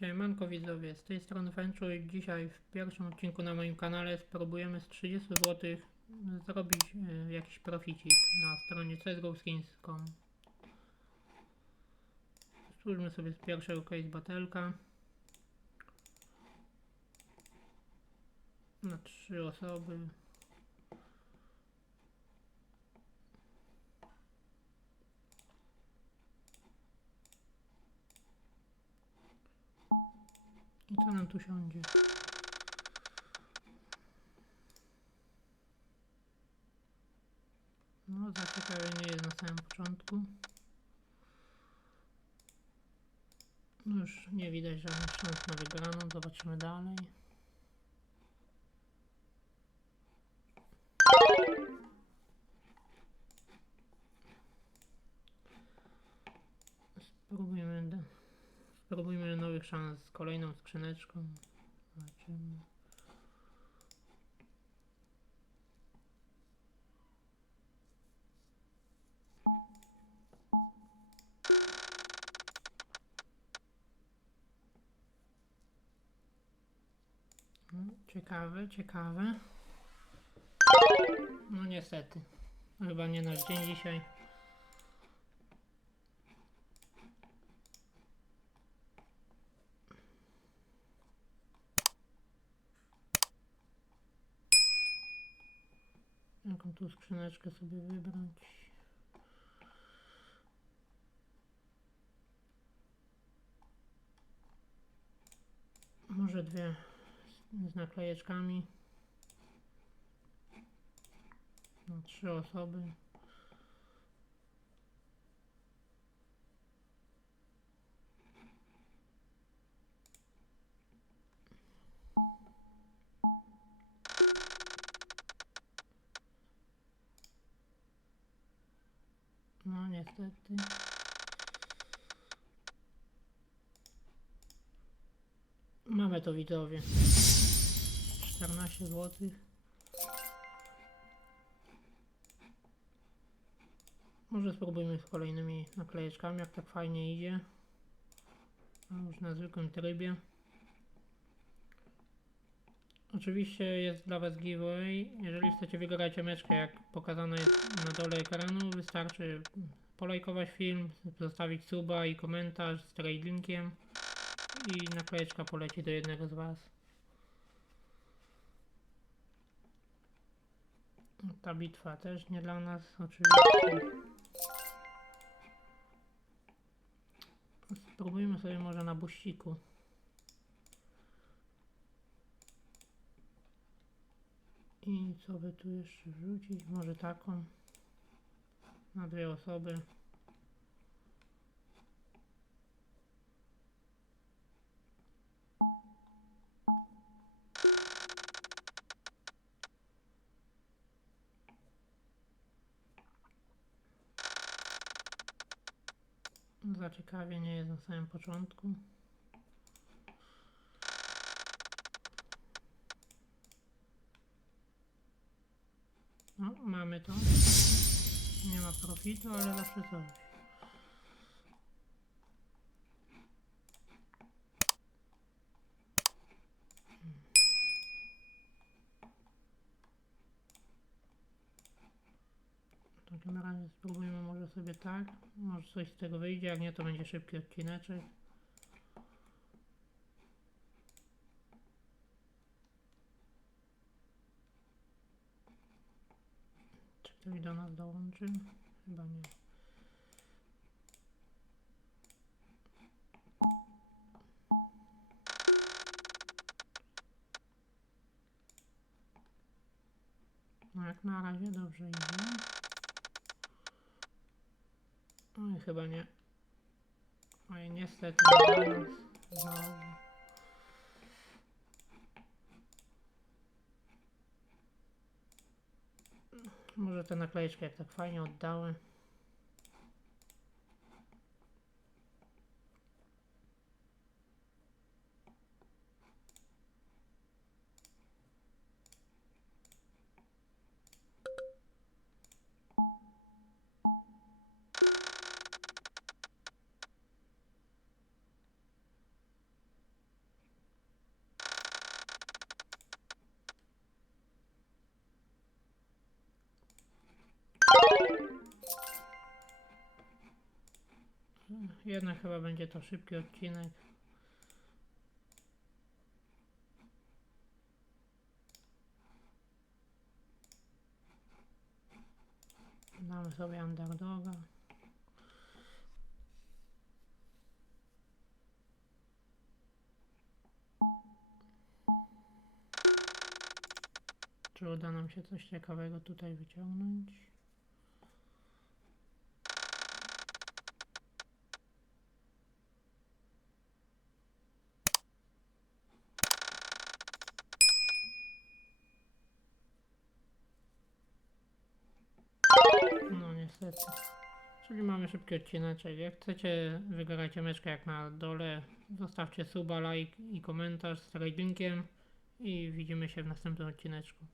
Siemanko widzowie, z tej strony Fenchu. I dzisiaj w pierwszym odcinku na moim kanale spróbujemy z 30 zł zrobić e, jakiś proficik na stronie csgowskins.com Spójrzmy sobie z pierwszego case batelka na trzy osoby i co nam tu siądzie? No, zaciekawienie jest na samym początku. No już nie widać żadnych szans na wygraną. Zobaczymy dalej. Spróbujmy nowych szans z kolejną skrzyneczką. Zobaczymy. Mm, Ciekawe, ciekawe. No niestety. Chyba nie nasz dzień dzisiaj. Jaką tu skrzyneczkę sobie wybrać? Może dwie z, naklejeczkami. Na trzy osoby. Niestety. Mamy to widzowie. 14 zł. Może spróbujmy z kolejnymi naklejeczkami, jak tak fajnie idzie. Już na zwykłym trybie. Oczywiście jest dla Was giveaway. Jeżeli chcecie wygrać emeczkę, jak pokazane jest na dole ekranu, wystarczy polajkować film, zostawić suba i komentarz z trade linkiem i naklejeczka poleci do jednego z Was. Ta bitwa też nie dla nas, oczywiście. Spróbujmy sobie może na buściku. I co by tu jeszcze wrzucić? Może taką. Na dwie osoby. Zaciekawienie jest na samym początku. No, mamy to. Nie ma profitu, ale zawsze coś. W takim razie spróbujmy może sobie tak. Może coś z tego wyjdzie, jak nie to będzie szybki odcineczek. Czy do nas dołączy? Chyba nie. No jak na razie dobrze idzie. Oj, chyba nie. Oj, niestety nie dla nas. Znowu. Może te naklejeczki jak tak fajnie oddały. Jednak chyba będzie to szybki odcinek. Damy sobie underdoga. Czy uda nam się coś ciekawego tutaj wyciągnąć? Czyli mamy szybki odcineczek. Jak chcecie, wygrajcie meczkę jak na dole. Zostawcie suba, like i komentarz z tradingiem. I widzimy się w następnym odcineczku.